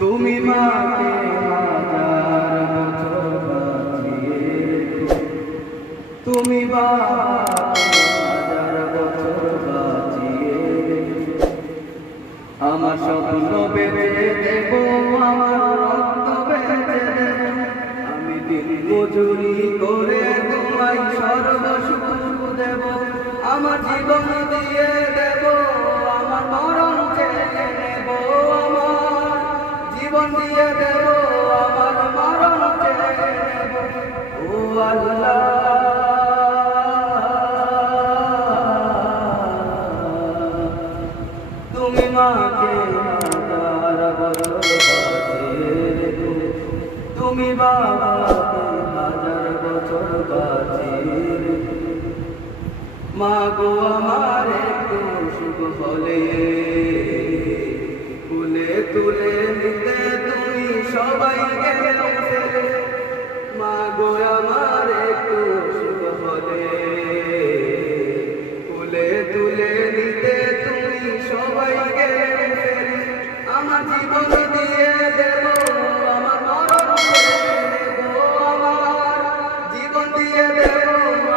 তুমি মাকে হাজার বছর বাঁচিয়ে, তুমি বাবাকে হাজার বছর বাঁচিয়ে, আমার স্বপ্ন বেঁধে দেব, আমার রক্ত বেঁধে দেব, আমি দিন মজুরি করে তোমায় সর্বসুখ দেব, আমার জীবন দিয়ে দেব, আমার মরণ চেয়ে নেব, আমার জীবন দিয়ে দেব, আমার মরণ চেয়ে নেব। ও আল্লাহ, তুমি মাকে হাজার বছর বাঁচিয়ে রেখো, তুমি বাবাকে হাজার বছর বাঁচিয়ে রেখো। মা গো আমার একটু সুখ হলে তুলে তুলে নিতে তুমি সবাই গেলে ফেলে। মা গো আমার একটু সুখ হলে তুলে তুলে নিতে তুমি সবাই গেলে ফেলে। আমার জীবন দিয়ে দেব, আমার মরণ চেয়ে নেব, আমার জীবন দিয়ে দেব,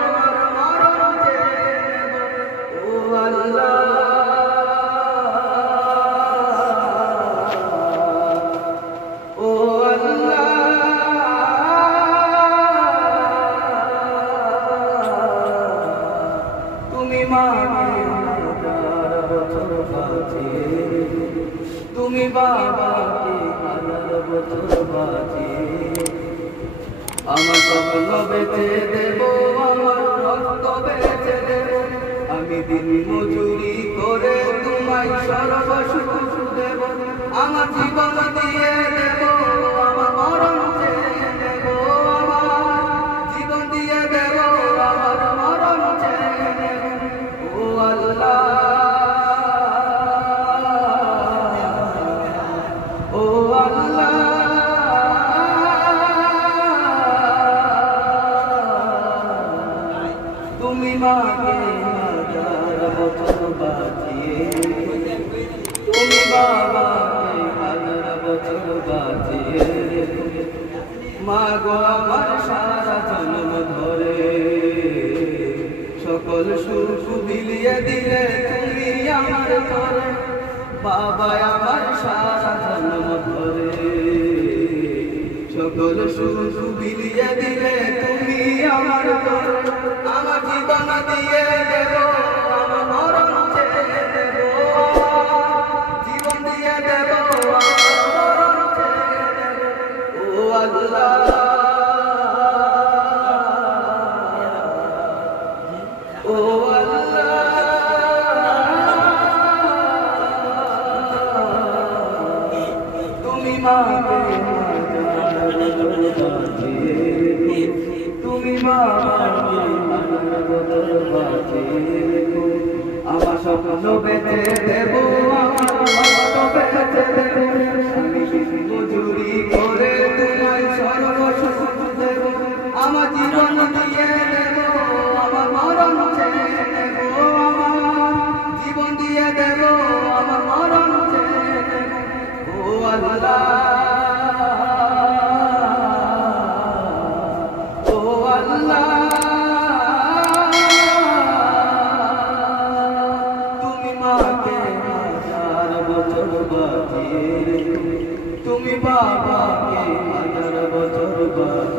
আমার মরণ চেয়ে নেব। ও আল্লাহ, ও আল্লাহ, তুমি মাকে হাজার বছর বাঁচিয়ে, তুমি বাবাকে হাজার বছর বাঁচিয়ে, আমার স্বপ্ন বেঁচে দেব, আমার রক্ত বেঁচে দেব, আমি দিন মজুরি করে তোমায় সর্বসুখ দেব, আমার জীবন দিয়ে দেব, আমার মরণ চেয়ে নেব, আমার জীবন দিয়ে দেব, আমার মরণ চেয়ে নেব। ও আল্লাহ, ও আল্লাহ, তুমি মাকে হাজার বছর বাঁচিয়ে, তুমি বাবাকে হাজার বছর বাঁচিয়ে। মা গো আমার সারা জন্ম ধরে সকল সুখ বিলিয়ে দিলে তুমি আমার ঘরে। বাবা আমার সারা জন্ম ধরে সকল সুখ বিলিয়ে দিলে তুমি আমার ঘরে। আমার জীবন দিয়ে দেব, আমার মরণ চেয়ে দেব, জীবন দিয়ে দেব, আমার মরণ চেয়ে দেব। ও আল্লাহ, ও আল্লাহ, তুমি মাকে হাজার বছর বাঁচিয়ে, তুমি বাবাকে হাজার বছর বাঁচিয়ে রেখো। আমার স্বপ্ন বেঁচে দেব, আমার রক্ত বেঁচে দেব, আমি মজুরি করে তোমায় সর্বসুখ দেব, আমার জীবন দিয়ে দেব, আমার মরণ চেয়ে নেব, আমার জীবন দিয়ে দেব, আমার মরণ চেয়ে নেব। ও আল্লাহ, ও আল্লাহ, তুমি মাকে হাজার বছর বাঁচিয়ে, তুমি বাবাকে হাজার বছর বাঁচিয়ে।